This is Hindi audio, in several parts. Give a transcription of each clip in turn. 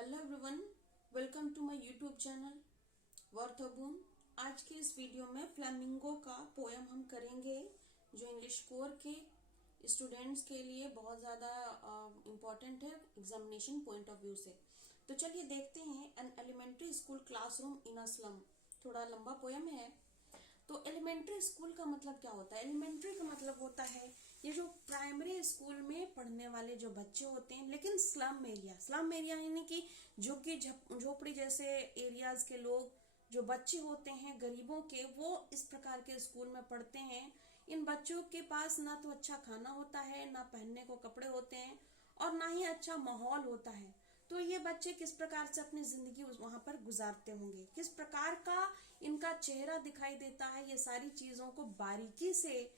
Hello everyone, welcome to my YouTube channel worth of boon. आज के इस वीडियो में फ्लेमिंगो का पोएम हम करेंगे जो इंग्लिश कोर के स्टूडेंट्स के लिए बहुत ज़्यादा इम्पोर्टेंट है एग्जामिनेशन पॉइंट ऑफ व्यू से। तो चलिए देखते हैं। An elementary school classroom in a slum, थोड़ा लंबा पोएम है। तो एलिमेंट्री स्कूल का मतलब क्या होता है? एलिमेंट्री का मतलब होता है ये जो प्राइमरी स्कूल में पढ़ने वाले जो बच्चे होते हैं, लेकिन स्लम एरिया यानी कि झुग्गी झोपड़ी जैसे एरियाज के लोग, जो बच्चे होते हैं गरीबों के, वो इस प्रकार के स्कूल में पढ़ते हैं। इन बच्चों के पास ना तो अच्छा खाना होता है, ना पहनने को कपड़े होते हैं, और ना ही अच्छा माहौल होता है। तो ये बच्चे किस प्रकार से अपनी जिंदगी वहां पर गुजारते होंगे, किस प्रकार का इनका चेहरा दिखाई देता है, ये सारी चीजों को बारीकी से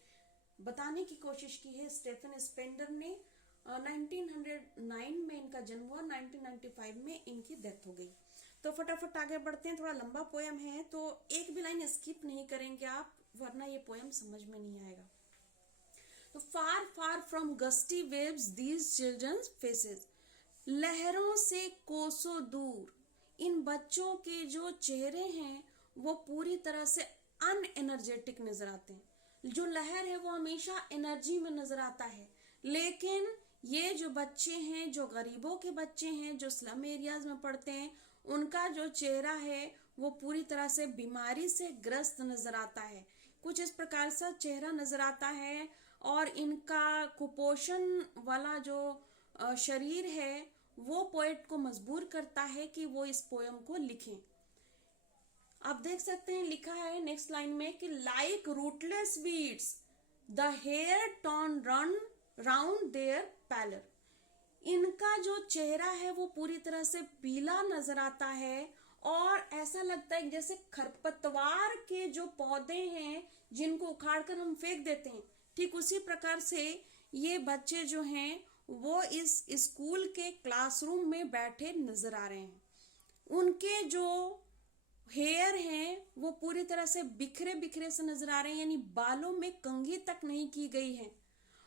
बताने की कोशिश की है स्टेफन स्पेंडर ने। 1909 में इनका जन्म हुआ, 1995 में इनकी डेथ हो गई। तो फटाफट आगे बढ़ते हैं। थोड़ा लंबा पोयम है तो एक भी लाइन स्किप नहीं करेंगे आप, वरना ये पोयम समझ में नहीं आएगा। तो far far from gusty waves these children's faces, लहरों से कोसों दूर इन बच्चों के जो चेहरे हैं वो पूरी तरह से अनएनर्जेटिक नजर आते हैं। जो लहर है वो हमेशा एनर्जी में नजर आता है, लेकिन ये जो बच्चे हैं, जो गरीबों के बच्चे हैं, जो स्लम एरियाज में पढ़ते हैं, उनका जो चेहरा है वो पूरी तरह से बीमारी से ग्रस्त नजर आता है। कुछ इस प्रकार सा चेहरा नजर आता है, और इनका कुपोषण वाला जो शरीर है वो पोएट को मजबूर करता है कि वो इस पोयम को लिखें। आप देख सकते हैं लिखा है नेक्स्ट लाइन में कि like rootless weeds the hair torn round their pallor, इनका जो चेहरा है वो पूरी तरह से पीला नजर आता है, और ऐसा लगता है जैसे खरपतवार के जो पौधे हैं जिनको उखाड़कर हम फेंक देते हैं, ठीक उसी प्रकार से ये बच्चे जो हैं वो इस स्कूल के क्लासरूम में बैठे नजर आ रहे हैं। उनके जो हेयर हैं वो पूरी तरह से बिखरे बिखरे से नजर आ रहे हैं, यानी बालों में कंघी तक नहीं की गई है,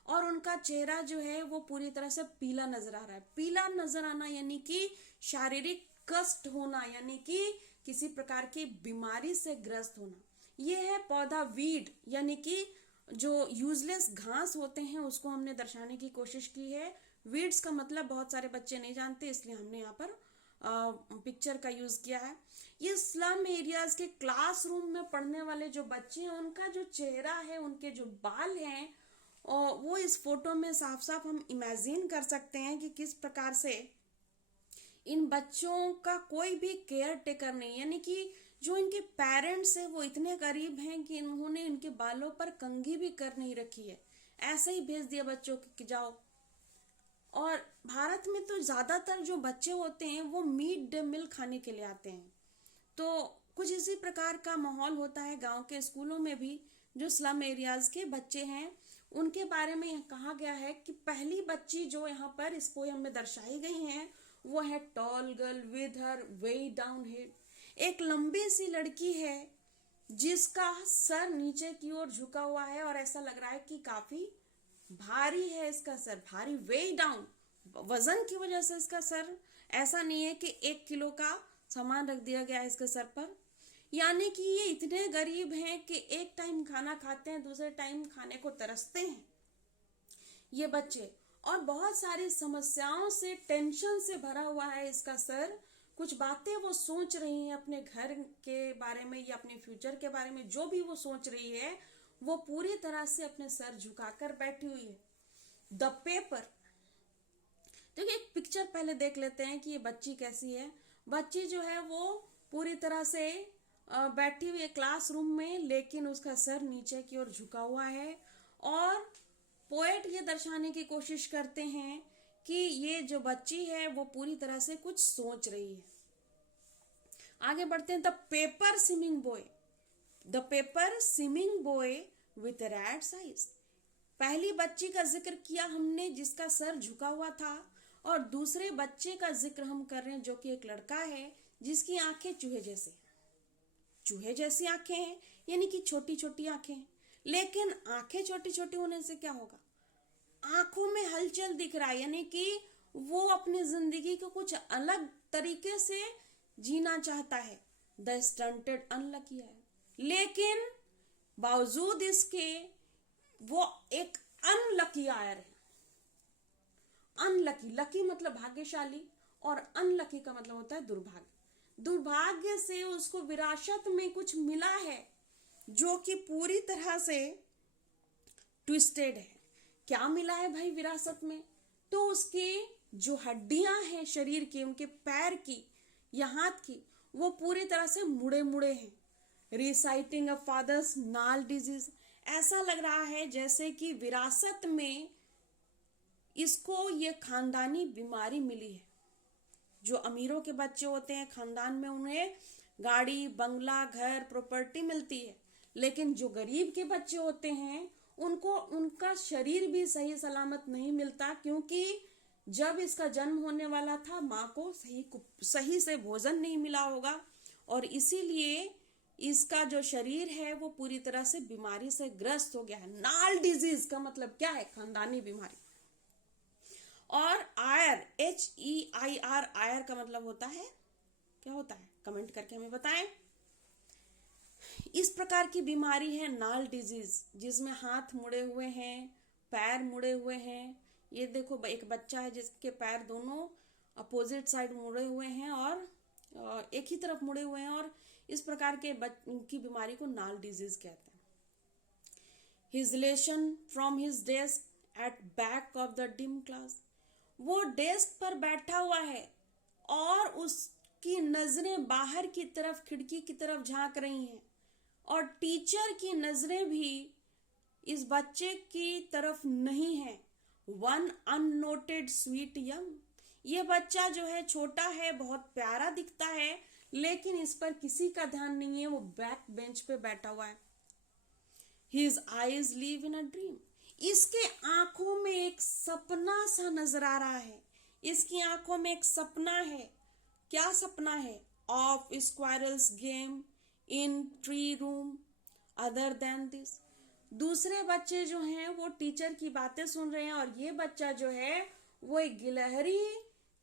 और उनका चेहरा जो है वो पूरी तरह से पीला नजर आ रहा है। पीला नजर आना यानी कि शारीरिक कष्ट होना, यानी कि किसी प्रकार की बीमारी से ग्रस्त होना। यह है पौधा वीड, यानी कि जो यूजलेस घास होते हैं उसको हमने दर्शाने की कोशिश की है। वीड्स का मतलब बहुत सारे बच्चे नहीं जानते, इसलिए हमने यहाँ पर पिक्चर का यूज किया है। ये स्लम एरियाज के क्लासरूम में पढ़ने वाले जो बच्चे हैं, उनका जो चेहरा है, उनके जो बाल हैं, और वो इस फोटो में साफ साफ हम इमेजिन कर सकते हैं कि किस प्रकार से इन बच्चों का कोई भी केयर टेकर नहीं, यानी कि जो इनके पेरेंट्स है वो इतने गरीब हैं कि इन्होंने इनके बालों पर कंघी भी कर नहीं रखी है, ऐसे ही भेज दिया बच्चों को कि जाओ। और भारत में तो ज्यादातर जो बच्चे होते हैं वो मिड डे मील खाने के लिए आते हैं। तो कुछ इसी प्रकार का माहौल होता है गांव के स्कूलों में भी। जो स्लम एरियाज के बच्चे हैं उनके बारे में कहा गया है कि पहली बच्ची जो यहाँ पर इस पोयम में दर्शाई गई है वो है tall girl with her way down head. एक लंबी सी लड़की है जिसका सर नीचे की ओर झुका हुआ है, और ऐसा लग रहा है कि काफी भारी है इसका सर, भारी वे डाउन, वजन की वजह से इसका सर, ऐसा नहीं है कि 1 किलो का सामान रख दिया गया है इसके सर पर। यानी कि ये इतने गरीब हैं कि एक टाइम खाना खाते हैं, दूसरे टाइम खाने को तरसते हैं ये बच्चे, और बहुत सारी समस्याओं से, टेंशन से भरा हुआ है इसका सर। कुछ बातें वो सोच रही हैं अपने घर के बारे में या अपने फ्यूचर के बारे में, जो भी वो सोच रही है वो पूरी तरह से अपने सर झुकाकर बैठी हुई है। द पेपर, देखिए एक पिक्चर पहले देख लेते हैं कि ये बच्ची कैसी है। बच्ची जो है वो पूरी तरह से बैठी हुई है क्लासरूम में, लेकिन उसका सर नीचे की ओर झुका हुआ है, और पोएट ये दर्शाने की कोशिश करते हैं कि ये जो बच्ची है वो पूरी तरह से कुछ सोच रही है। आगे बढ़ते हैं। The paper swimming boy, the paper swimming boy with red size, पहली बच्ची का जिक्र किया हमने जिसका सर झुका हुआ था, और दूसरे बच्चे का जिक्र हम कर रहे हैं जो कि एक लड़का है जिसकी आंखें चूहे जैसी आंखें हैं, यानी कि छोटी छोटी आंखें। लेकिन आंखें छोटी छोटी होने से क्या होगा, आंखों में हलचल दिख रहा है, यानी कि वो अपनी जिंदगी को कुछ अलग तरीके से जीना चाहता है। द स्टंटेड अनलकी आयर, लेकिन बावजूद इसके वो एक अनलकी आयर है। अनलकी, लकी मतलब भाग्यशाली और अनलकी का मतलब होता है दुर्भाग्य। दुर्भाग्य से उसको विरासत में कुछ मिला है जो कि पूरी तरह से ट्विस्टेड है। क्या मिला है भाई विरासत में? तो उसके जो हड्डियां हैं शरीर की, उनके पैर की या हाथ की, वो पूरी तरह से मुड़े मुड़े हैं। रिसाइटिंग अ फादर्स नाल डिजीज, ऐसा लग रहा है जैसे कि विरासत में इसको ये खानदानी बीमारी मिली है। जो अमीरों के बच्चे होते हैं खानदान में, उन्हें गाड़ी, बंगला, घर, प्रॉपर्टी मिलती है, लेकिन जो गरीब के बच्चे होते हैं उनको उनका शरीर भी सही सलामत नहीं मिलता, क्योंकि जब इसका जन्म होने वाला था माँ को सही से भोजन नहीं मिला होगा, और इसीलिए इसका जो शरीर है वो पूरी तरह से बीमारी से ग्रस्त हो गया है। नाल डिजीज का मतलब क्या है? खानदानी बीमारी। और आयर, HEIR, आयर का मतलब होता है, क्या होता है? कमेंट करके हमें बताएं। इस प्रकार की बीमारी है नाल डिजीज, जिसमें हाथ मुड़े हुए हैं, पैर मुड़े हुए हैं। ये देखो एक बच्चा है जिसके पैर दोनों अपोजिट साइड मुड़े हुए हैं और एक ही तरफ मुड़े हुए हैं, और इस प्रकार के की बीमारी को नाल डिजीज कहते हैं। His relation from his desk at back of the dim class, वो डेस्क पर बैठा हुआ है और उसकी नजरें बाहर की तरफ, खिड़की की तरफ झांक रही हैं, और टीचर की नजरें भी इस बच्चे की तरफ नहीं है। वन अननोटेड स्वीट यंग, ये बच्चा जो है छोटा है, बहुत प्यारा दिखता है, लेकिन इस पर किसी का ध्यान नहीं है। वो बैक बेंच पे बैठा हुआ है। His eyes live in a dream, इसके आंखों में एक सपना सा नजर आ रहा है। इसकी आंखों में एक सपना है। क्या सपना है? Of squirrels game in tree room other than this, दूसरे बच्चे जो हैं वो टीचर की बातें सुन रहे हैं, और ये बच्चा जो है वो एक गिलहरी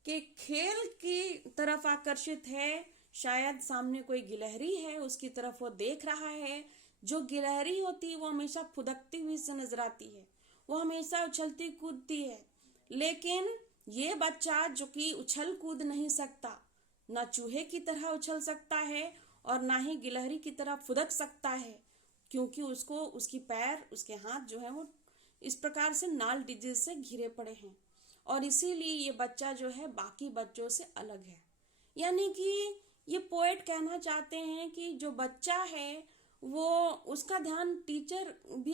के खेल की तरफ आकर्षित है। शायद सामने कोई गिलहरी है, उसकी तरफ वो देख रहा है। जो गिलहरी होती है वो हमेशा फुदकती हुई से नजर आती है, वो हमेशा उछलती कूदती है, लेकिन ये बच्चा जो कि उछल कूद नहीं सकता, ना चूहे की तरह उछल सकता है और ना ही गिलहरी की तरह फुदक सकता है, क्योंकि उसको उसकी पैर, उसके हाथ जो है वो इस प्रकार से नाल डिजीज से घिरे पड़े हैं, और इसीलिए ये बच्चा जो है बाकी बच्चों से अलग है। यानी कि ये पोएट कहना चाहते हैं कि जो बच्चा है वो, उसका ध्यान टीचर भी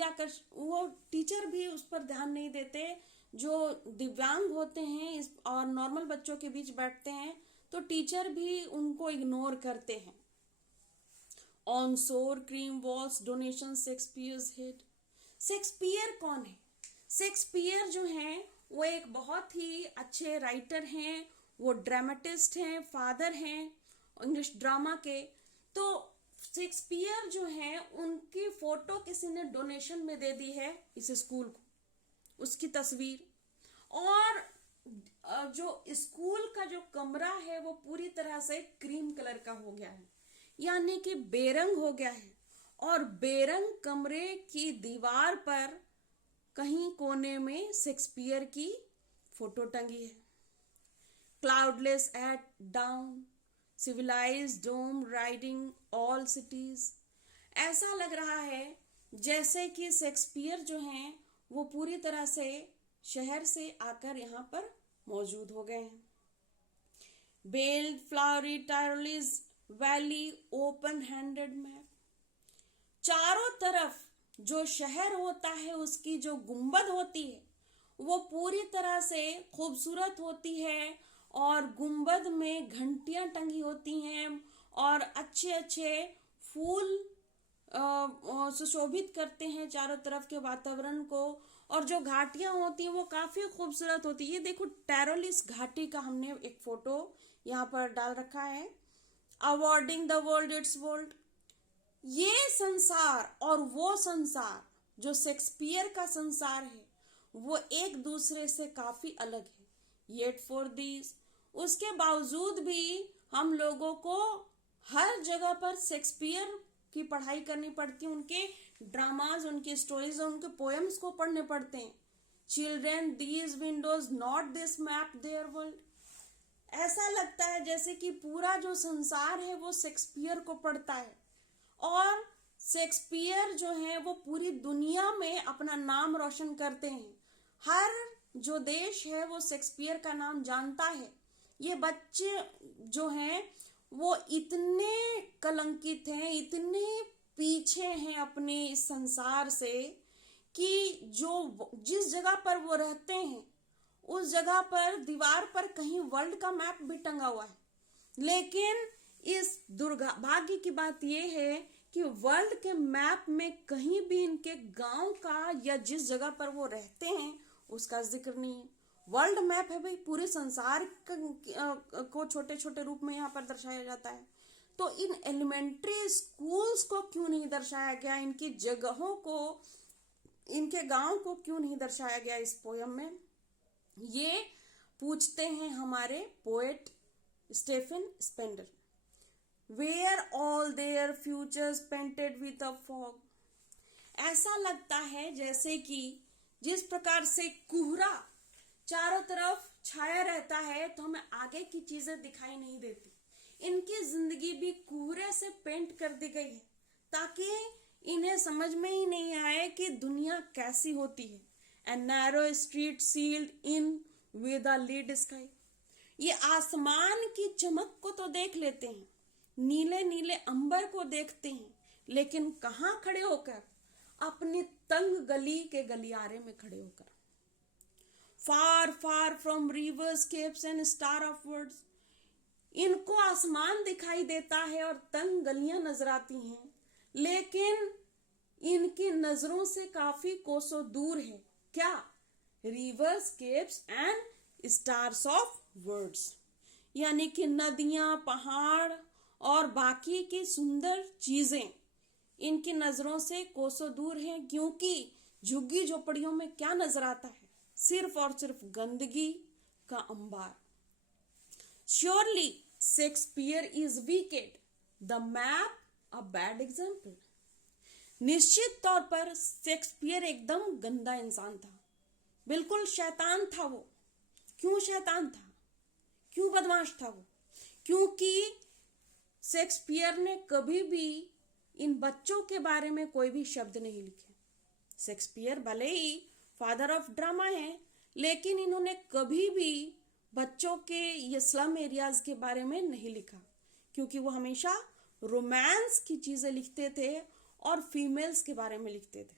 वो टीचर भी उस पर ध्यान नहीं देते। जो दिव्यांग होते हैं और नॉर्मल बच्चों के बीच बैठते हैं तो टीचर भी उनको इग्नोर करते हैं। ऑन सोर cream walls donation Shakespeare's head, Shakespeare कौन है? शेक्सपियर जो हैं वो एक बहुत ही अच्छे राइटर हैं, वो ड्रामेटिस्ट हैं, फादर हैं इंग्लिश ड्रामा के। तो शेक्सपियर जो है उनकी फोटो किसी ने डोनेशन में दे दी है इस स्कूल को, उसकी तस्वीर, और जो स्कूल का जो कमरा है वो पूरी तरह से क्रीम कलर का हो गया है, यानी कि बेरंग हो गया है, और बेरंग कमरे की दीवार पर कहीं कोने में शेक्सपियर की फोटो टंगी है। क्लाउडलेस एट डाउन सिविलाइज्ड डोम राइडिंग ऑल सिटीज, ऐसा लग रहा है जैसे कि शेक्सपियर जो हैं वो पूरी तरह से शहर से आकर यहाँ पर मौजूद हो गए हैं। Belled flowery Tyrolese valley open handed map, चारों तरफ जो शहर होता है उसकी जो गुंबद होती है वो पूरी तरह से खूबसूरत होती है, और गुंबद में घंटियां टंगी होती हैं और अच्छे अच्छे फूल सुशोभित करते हैं चारों तरफ के वातावरण को, और जो घाटियां होती हैं वो काफी खूबसूरत होती है। ये देखो टैरोलिस घाटी का हमने एक फोटो यहाँ पर डाल रखा है। Awarding the world it's world, ये संसार और वो संसार जो शेक्सपियर का संसार है वो एक दूसरे से काफी अलग है। येट फॉर दिस, उसके बावजूद भी हम लोगों को हर जगह पर शेक्सपियर की पढ़ाई करनी पड़ती है, उनके ड्रामाज, उनकी स्टोरीज और उनके पोएम्स को पढ़ने पड़ते हैं। Children these Windows not this map there world, ऐसा लगता है जैसे कि पूरा जो संसार है वो शेक्सपियर को पढ़ता है, और शेक्सपियर जो है वो पूरी दुनिया में अपना नाम रोशन करते हैं। हर जो देश है वो शेक्सपियर का नाम जानता है। ये बच्चे जो हैं वो इतने कलंकित हैं, इतने पीछे हैं अपने इस संसार से कि जो जिस जगह पर वो रहते हैं उस जगह पर दीवार पर कहीं वर्ल्ड का मैप भी टंगा हुआ है, लेकिन इस दुर्भाग्य की बात यह है कि वर्ल्ड के मैप में कहीं भी इनके गांव का या जिस जगह पर वो रहते हैं उसका जिक्र नहीं है। वर्ल्ड मैप है भाई, पूरे संसार को छोटे छोटे रूप में यहाँ पर दर्शाया जाता है, तो इन एलिमेंट्री स्कूल्स को क्यों नहीं दर्शाया गया, इनकी जगहों को, इनके गांव को क्यों नहीं दर्शाया गया इस पोयम में, ये पूछते हैं हमारे poet Stephen Spender. Where all their futures painted with a fog, ऐसा लगता है जैसे कि जिस प्रकार से कोहरा चारों तरफ छाया रहता है तो हमें आगे की चीजें दिखाई नहीं देती, इनकी जिंदगी भी कोहरे से पेंट कर दी गई है ताकि इन्हें समझ में ही नहीं आए कि दुनिया कैसी होती है। And narrow street sealed in with a lead sky, ये आसमान की चमक को तो देख लेते हैं, नीले नीले अंबर को देखते हैं, लेकिन कहाँ खड़े होकर, अपनी तंग गली के गलियारे में खड़े होकर। Far far from rivers capes and stars of words, इनको आसमान दिखाई देता है और तंग गलियां नजर आती हैं, लेकिन इनकी नजरों से काफी कोसों दूर है क्या, reverse capes and stars of words, यानी कि नदियां, पहाड़ और बाकी की सुंदर चीजें इनकी नजरों से कोसों दूर हैं, क्योंकि झुग्गी झोपड़ियों में क्या नजर आता है, सिर्फ और सिर्फ गंदगी का अंबार। Surely Shakespeare is wicked, the map a bad example, निश्चित तौर पर शेक्सपियर एकदम गंदा इंसान था, बिल्कुल शैतान था वो। क्यों शैतान था, क्यों बदमाश था वो, क्योंकि शेक्सपियर ने कभी भी इन बच्चों के बारे में कोई भी शब्द नहीं लिखे। शेक्सपियर भले ही फादर ऑफ ड्रामा है, लेकिन इन्होंने कभी भी बच्चों के ये स्लम एरियाज के बारे में नहीं लिखा, क्योंकि वो हमेशा रोमांस की चीजें लिखते थे और फीमेल्स के बारे में लिखते थे।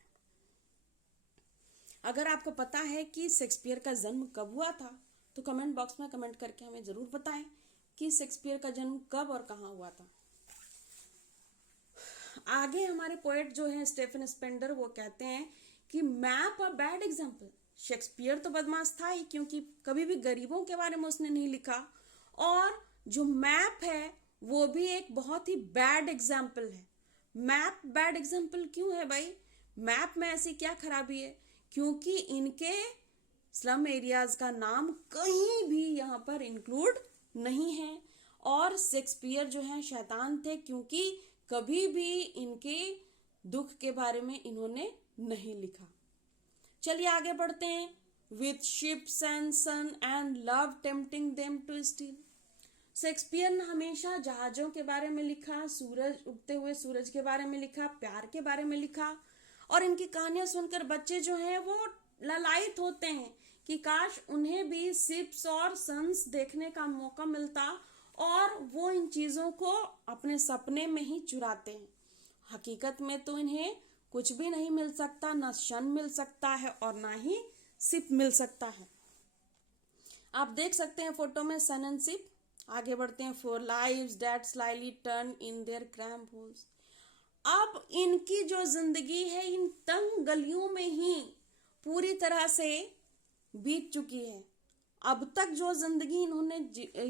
अगर आपको पता है कि शेक्सपियर का जन्म कब हुआ था तो कमेंट बॉक्स में कमेंट करके हमें जरूर बताएं कि शेक्सपियर का जन्म कब और कहाँ हुआ था। आगे हमारे पोएट जो है स्टेफन स्पेंडर, वो कहते हैं कि map a bad example, Shakespeare तो बदमाश था ही क्योंकि कभी भी गरीबों के बारे में उसने नहीं लिखा, और जो मैप है वो भी एक बहुत ही बैड एग्जाम्पल है। मैप बैड एग्जाम्पल क्यों है भाई, मैप में ऐसी क्या खराबी है, क्योंकि इनके स्लम एरियाज का नाम कहीं भी यहाँ पर इंक्लूड नहीं है, और शेक्सपियर जो है शैतान थे क्योंकि कभी भी इनके दुख के बारे में इन्होंने नहीं लिखा। चलिए आगे बढ़ते हैं। With ships and sun and love tempting them to steal, Shakespeare ने हमेशा जहाजों के बारे में लिखा, सूरज, उगते हुए सूरज के बारे में लिखा, प्यार के बारे में लिखा, और इनकी कहानियां सुनकर बच्चे जो हैं वो ललायित होते हैं कि काश उन्हें भी शिप्स और सन्स देखने का मौका मिलता, और वो इन चीजों को अपने सपने में ही चुराते हैं। हकीकत में तो इन्हें कुछ भी नहीं मिल सकता, ना सन मिल सकता है और ना ही शिप मिल सकता है। आप देख सकते हैं फोटो में सन एंड शिप। आगे बढ़ते हैं। For lives that slightly turn in their cramp holes, अब इनकी जो जिंदगी है इन तंग गलियों में ही पूरी तरह से बीत चुकी है। अब तक जो जिंदगी इन्होंने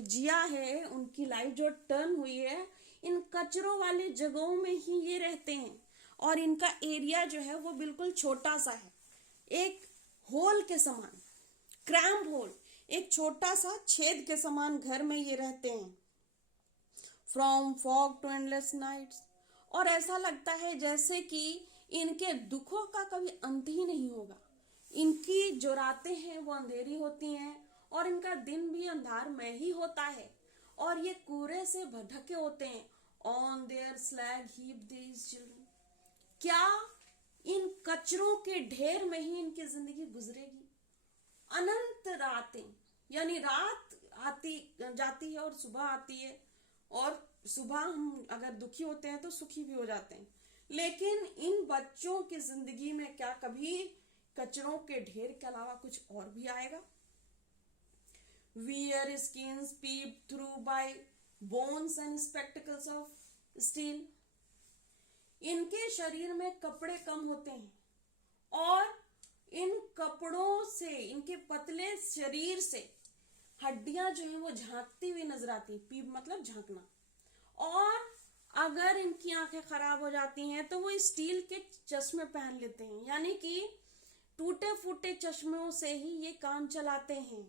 जिया है, उनकी लाइफ जो टर्न हुई है, इन कचरों वाली जगहों में ही ये रहते हैं, और इनका एरिया जो है वो बिल्कुल छोटा सा है, एक होल के समान, क्रैम्प होल, एक छोटा सा छेद के समान घर में ये रहते हैं। From fog to endless nights, और ऐसा लगता है जैसे कि इनके दुखों का कभी अंत ही नहीं होगा। इनकी जो रातें हैं वो अंधेरी होती हैं और इनका दिन भी अंधार में ही होता है, और ये कूड़े से ढके होते हैं। On their slag heap these children, क्या इन कचरों के ढेर में ही इनकी जिंदगी गुजरेगी? अनंत रातें, यानी रात आती जाती है और सुबह आती है, और सुबह हम अगर दुखी होते हैं तो सुखी भी हो जाते हैं। लेकिन इन बच्चों की जिंदगी में क्या कभी कचरों के ढेर के अलावा कुछ और भी आएगा? Wear skins peeped through by bones and spectacles of steel. इनके शरीर में कपड़े कम होते हैं और इन कपड़ों से, इनके पतले शरीर से हड्डियां जो है वो झांकती हुई नजर आती है। पीप मतलब झांकना। और अगर इनकी आंखें खराब हो जाती हैं तो वो स्टील के चश्मे पहन लेते हैं, यानी कि टूटे फूटे चश्मों से ही ये काम चलाते हैं।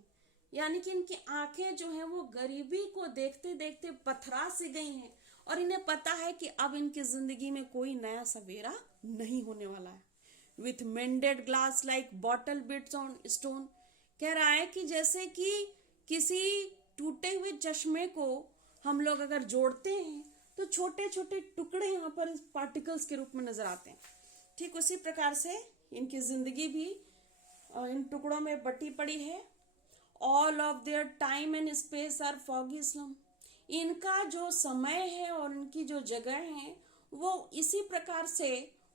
यानी कि इनकी आंखें जो हैं वो गरीबी को देखते देखते पथरा सी गई हैं, और इन्हें पता है कि अब इनकी जिंदगी में कोई नया सवेरा नहीं होने वाला है। With मेंडेड glass like bottle beads on stone, कह रहा है कि जैसे कि किसी टूटे हुए चश्मे को हम लोग अगर जोड़ते हैं तो छोटे छोटे टुकड़े यहाँ पर पार्टिकल्स के रूप में नजर आते हैं। ठीक उसी प्रकार से इनकी जिंदगी भी इन टुकड़ों में बटी पड़ी है। All of their time and space are foggy slum, इनका जो समय है और इनकी जो जगह है वो इसी प्रकार से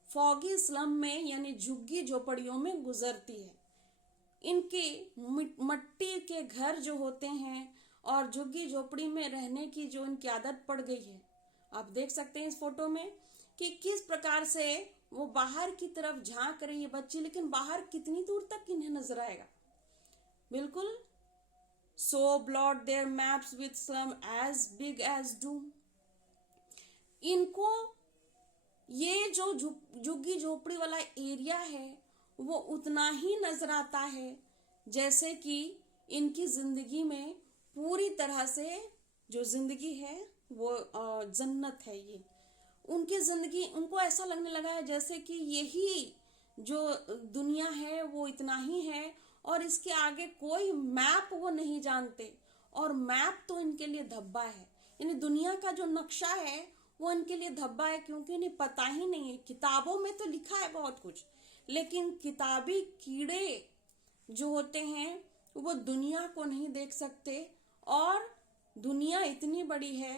फॉगी स्लम में, यानी झुग्गी झोपड़ियों में गुजरती है। इनके मिट्टी के घर जो होते हैं और झुग्गी झोपड़ी में रहने की जो इनकी आदत पड़ गई है, आप देख सकते हैं इस फोटो में कि किस प्रकार से वो बाहर की तरफ झांक रही है बच्ची, लेकिन बाहर कितनी दूर तक इन्हें नजर आएगा? बिल्कुल। So blot their maps with some as big as doom, इनको ये जो झुग्गी झोपड़ी वाला एरिया है वो उतना ही नजर आता है जैसे कि इनकी जिंदगी में पूरी तरह से जो जिंदगी है वो जन्नत है। ये उनकी जिंदगी, उनको ऐसा लगने लगा है जैसे कि यही जो दुनिया है वो इतना ही है और इसके आगे कोई मैप वो नहीं जानते, और मैप तो इनके लिए धब्बा है। यानी दुनिया का जो नक्शा है वो इनके लिए धब्बा है, क्योंकि इन्हें पता ही नहीं है। किताबों में तो लिखा है बहुत कुछ, लेकिन किताबी कीड़े जो होते हैं वो दुनिया को नहीं देख सकते, और दुनिया इतनी बड़ी है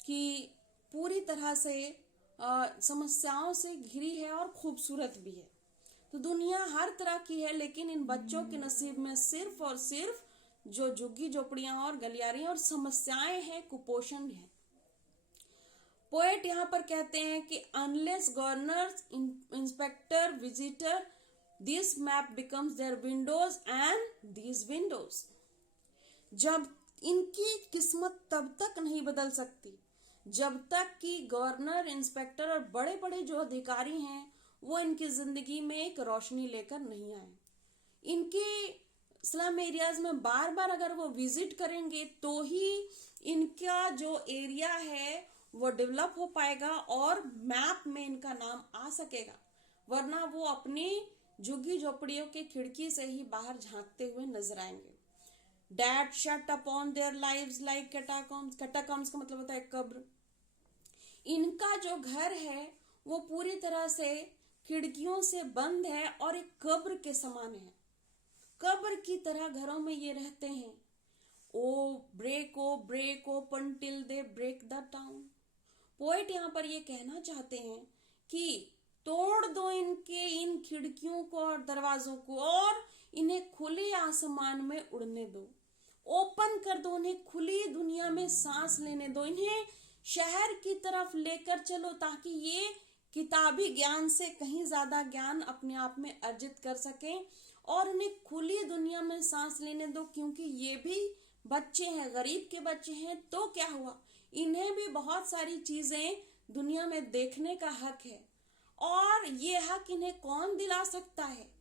कि पूरी तरह से समस्याओं से घिरी है और खूबसूरत भी है। तो दुनिया हर तरह की है, लेकिन इन बच्चों के नसीब में सिर्फ और सिर्फ जो झुग्गी झोपड़ियां और गलियारियां और समस्याएं हैं, कुपोषण है। पोएट यहाँ पर कहते हैं कि unless governors inspector visitor this map becomes their windows and these windows, जब इनकी किस्मत तब तक नहीं बदल सकती जब तक कि गवर्नर, इंस्पेक्टर और बड़े बड़े जो अधिकारी हैं वो इनकी जिंदगी में एक रोशनी लेकर नहीं आए। इनके स्लम एरियाज में बार बार अगर वो विजिट करेंगे तो ही इनका जो एरिया है वो डेवलप हो पाएगा और मैप में इनका नाम आ सकेगा, वरना वो अपनी झुग्गी झोपड़ियों के खिड़की से ही बाहर झांकते हुए नजर आएंगे। That shut upon their lives like catacombs, catacombs का मतलब होता है कब्र। इनका जो घर है वो पूरी तरह से खिड़कियों से बंद है और एक कब्र के समान है। कब्र की तरह घरों में ये रहते हैं। Oh break open till they break the town. Poet यहाँ पर ये कहना चाहते हैं कि तोड़ दो इनके इन खिड़कियों को और दरवाजों को और इन्हें खुले आसमान में उड़ने दो। ओपन कर दो, उन्हें खुली दुनिया में सांस लेने दो, इन्हें शहर की तरफ लेकर चलो ताकि ये किताबी ज्ञान से कहीं ज्यादा ज्ञान अपने आप में अर्जित कर सकें, और उन्हें खुली दुनिया में सांस लेने दो, क्योंकि ये भी बच्चे हैं, गरीब के बच्चे हैं। तो क्या हुआ, इन्हें भी बहुत सारी चीजें दुनिया में देखने का हक है, और ये हक इन्हें कौन दिला सकता है?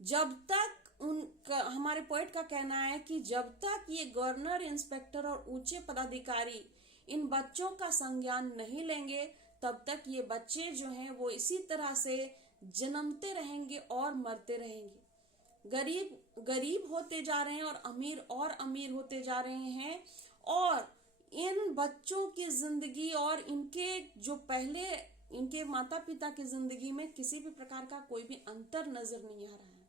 जब तक हमारे पोएट का कहना है कि जब तक ये गवर्नर, इंस्पेक्टर और ऊंचे पदाधिकारी इन बच्चों का संज्ञान नहीं लेंगे, तब तक ये बच्चे जो हैं वो इसी तरह से जन्मते रहेंगे और मरते रहेंगे। गरीब गरीब होते जा रहे हैं और अमीर होते जा रहे हैं, और इन बच्चों की जिंदगी और इनके जो पहले इनके माता पिता की जिंदगी में किसी भी प्रकार का कोई भी अंतर नजर नहीं आ रहा है।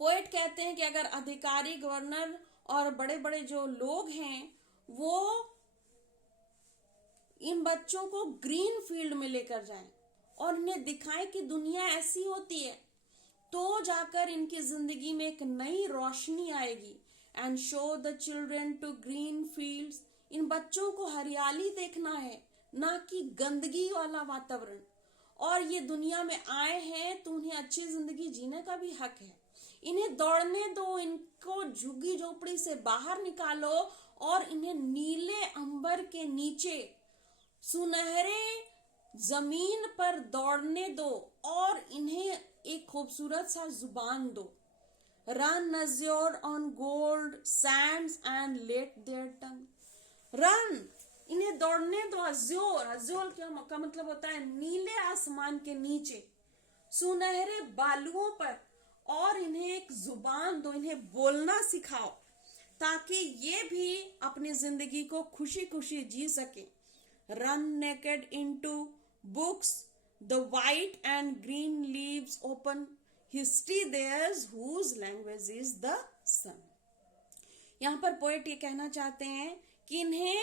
पोएट कहते हैं कि अगर अधिकारी, गवर्नर और बड़े बड़े जो लोग हैं वो इन बच्चों को ग्रीन फील्ड में लेकर जाएं और इन्हें दिखाएं कि दुनिया ऐसी होती है, तो जाकर इनकी जिंदगी में एक नई रोशनी आएगी। And show the children to green fields, इन बच्चों को हरियाली देखना है, ना कि गंदगी वाला वातावरण। और ये दुनिया में आए हैं तो उन्हें अच्छी जिंदगी जीने का भी हक है। इन्हें दौड़ने दो, इनको झुग्गी झोपड़ी से बाहर निकालो और इन्हें नीले अंबर के नीचे सुनहरे जमीन पर दौड़ने दो और इन्हें एक खूबसूरत सा जुबान दो। Run azure on gold sands and let their tongue. Run, इन्हें दौड़ने दो अज़्योर, अज़्योर का मतलब होता है नीले आसमान के नीचे, सुनहरे बालुओं पर, और इन्हें एक जुबान दो, इन्हें बोलना सिखाओ ताकि ये भी अपनी जिंदगी को खुशी खुशी जी सके। Run naked into books, the white and green leaves open, history theirs whose language is the sun। यहाँ पर पोएट ये कहना चाहते हैं कि इन्हें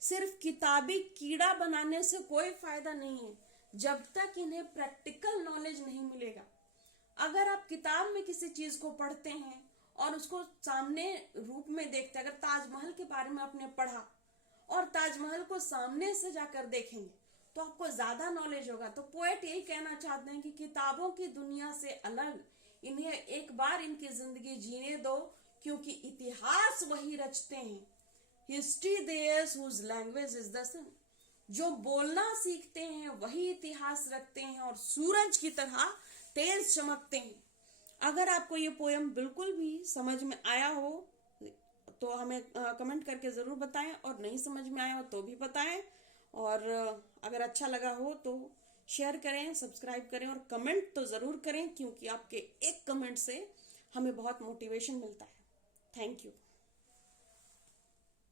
सिर्फ किताबी कीड़ा बनाने से कोई फायदा नहीं है जब तक इन्हें प्रैक्टिकल नॉलेज नहीं मिलेगा। अगर आप किताब में किसी चीज को पढ़ते हैं और उसको सामने रूप में देखते हैं, अगर ताजमहल के बारे में आपने पढ़ा और ताजमहल को सामने से जाकर देखेंगे तो आपको ज्यादा नॉलेज होगा। तो पोएट यही कहना चाहते हैं कि किताबों की दुनिया से अलग इन्हें एक बार इनकी जिंदगी जीने दो, क्योंकि इतिहास वही रचते हैं। History theirs whose language is the sun, जो बोलना सीखते हैं वही इतिहास रखते हैं और सूरज की तरह तेज चमकते हैं। अगर आपको ये पोयम बिल्कुल भी समझ में आया हो तो हमें कमेंट करके ज़रूर बताएं, और नहीं समझ में आया हो तो भी बताएं। और अगर अच्छा लगा हो तो शेयर करें, सब्सक्राइब करें और कमेंट तो ज़रूर करें, क्योंकि आपके एक कमेंट से हमें बहुत मोटिवेशन मिलता है। Thank you.